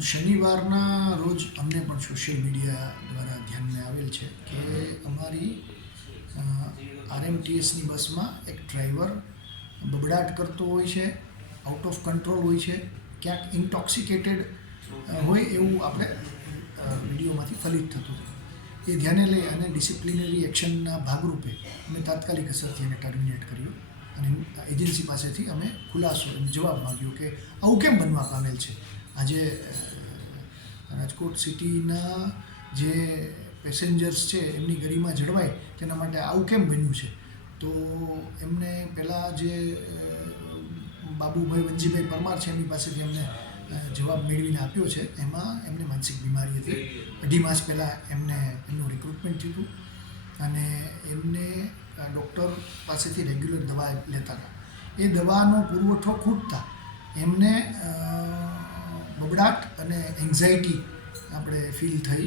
શનિવારના રોજ અમને પણ સોશિયલ મીડિયા દ્વારા ધ્યાનમાં આવેલ છે કે અમારી આરએમટીએસની બસમાં એક ડ્રાઈવર બબડાટ કરતો હોય છે, આઉટ ઓફ કંટ્રોલ હોય છે, ક્યાંક ઇન્ટોક્સિકેટેડ હોય એવું આપણે વિડીયોમાંથી ફલિત થતું હતું. એ ધ્યાને લઈ અને ડિસિપ્લિનરી એક્શનના ભાગરૂપે અમે તાત્કાલિક અસરથી એને ટર્મિનેટ કર્યું અને એજન્સી પાસેથી અમે ખુલાસો જવાબ માંગ્યો કે આવું કેમ બનવા પામેલ છે. આજે રાજકોટ સિટીના જે પેસેન્જર્સ છે એમની ગરિમા જળવાય તેના માટે આવું કેમ બન્યું છે. તો એમને પહેલાં જે બાબુભાઈ વનજીભાઈ પરમાર છે એમની પાસેથી એમને જવાબ મેળવીને આપ્યો છે. એમાં એમને માનસિક બીમારી હતી. 2.5 માસ પહેલાં એમનું રિક્રુટમેન્ટ થયું હતું અને એમને ડૉક્ટર પાસેથી રેગ્યુલર દવા લેતા હતા. એ દવાનો પુરવઠો ખૂટતા એમને બબડાટ અને એન્ઝાયટી આપણે ફીલ થઈ.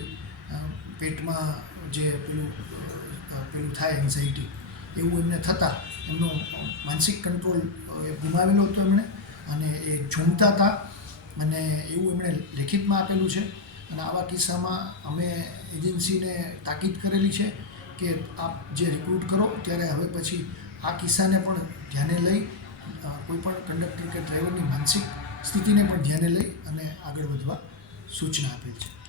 પેટમાં જે પેલું થાય એન્ઝાયટી એવું એમને થતાં એમનો માનસિક કંટ્રોલ ગુમાવેલો હતો એમણે અને એ ઝૂમતા હતા અને એવું એમણે લેખિતમાં આપેલું છે. અને આવા કિસ્સામાં અમે એજન્સીને તાકીદ કરેલી છે કે આપ જે રિક્રુટ કરો ત્યારે હવે પછી આ કિસ્સાને પણ ધ્યાને લઈ કોઈપણ કંડક્ટર કે ડ્રાઈવરની માનસિક સ્થિતિને પણ ધ્યાને લઈ અને આગળ વધવા સૂચના આપેલ છે.